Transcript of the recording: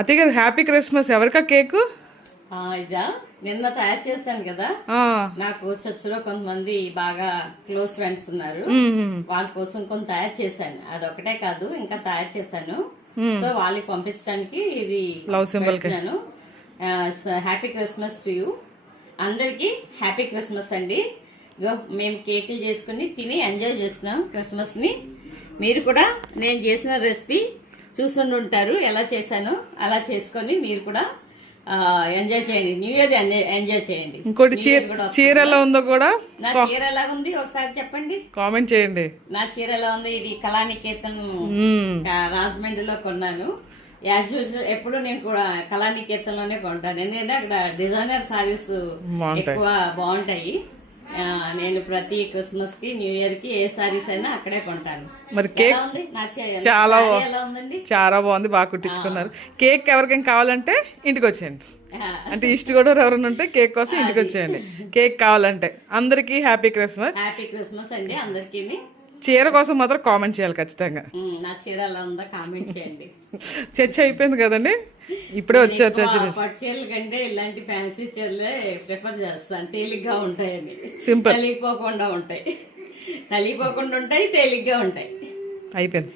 అత్తయ్య గారు happy Christmas. ఎవరికా cake? ఇదా నిన్న తయారు చేశాను కదా. నాకు చర్చిలో కొంతమంది బాగా క్లోజ్ ఫ్రెండ్స్ ఉన్నారు. వాళ్ళ కోసం కొంత తయారు చేశాను. అదొకటే కాదు, ఇంకా తయారు చేశాను. సో వాళ్ళకి పంపించడానికి ఇది love symbol. Happy Christmas to you. అందరికి హ్యాపీ క్రిస్మస్ అండి. మేము కేకులు చేసుకుని తిని ఎంజాయ్ చేస్తున్నాం క్రిస్మస్ ని. మీరు కూడా నేను చేసిన రెసిపీ చూసుండి ఉంటారు, ఎలా చేశానో అలా చేసుకొని మీరు కూడా ఎంజాయ్ చేయండి. న్యూ ఇయర్ ఎంజాయ్ చేయండి. ఇంకోటి చీర ఎలా ఉందో కూడా, నా చీర ఎలా ఉంది ఒకసారి చెప్పండి, కామెంట్ చేయండి. నా చీర ఎలా ఉంది? ఇది కళానికేతన్ రాజమండ్రిలో కొన్నాను. యాజ్ యూజువల్ ఎప్పుడు నేను కూడా కళానికేతన్ లోనే కొంటాను, ఎందుకంటే అక్కడ డిజైనర్ సారీస్ ఎక్కువ బాగుంటాయి. నేను ప్రతి క్రిస్మస్ కి న్యూ ఇయర్ కి ఏ సారీస్ అయినా అక్కడే కొంటాను. మరి కేక్ చాలా చాలా బాగుంది, బాగా కుట్టించుకున్నారు. కేక్ ఎవరికైనా కావాలంటే ఇంటికి వచ్చేయండి. అంటే ఈస్ట్ కూడా ఎవరైనా ఉంటే కేక్ కోసం ఇంటికి వచ్చేయండి. కేక్ కావాలంటే. అందరికి హ్యాపీ క్రిస్మస్. హ్యాపీ క్రిస్మస్ అండి అందరికి. చీర కోసం మాత్రం కామెంట్ చేయాలి ఖచ్చితంగా. నా చీర ఎలా ఉందో కామెంట్ చేయండి. చర్చ అయిపోయింది కదండి, ఇప్పుడే వచ్చారు చర్చ. పట్టు చీరల కంటే ఇలాంటి ఫ్యాన్సీ చీరలే ప్రిఫర్ చేస్తాను, తేలిగ్గా ఉంటాయని. సింపుల్, తలిగిపోకుండా ఉంటాయి, తేలిగ్గా ఉంటాయి. అయిపోయింది.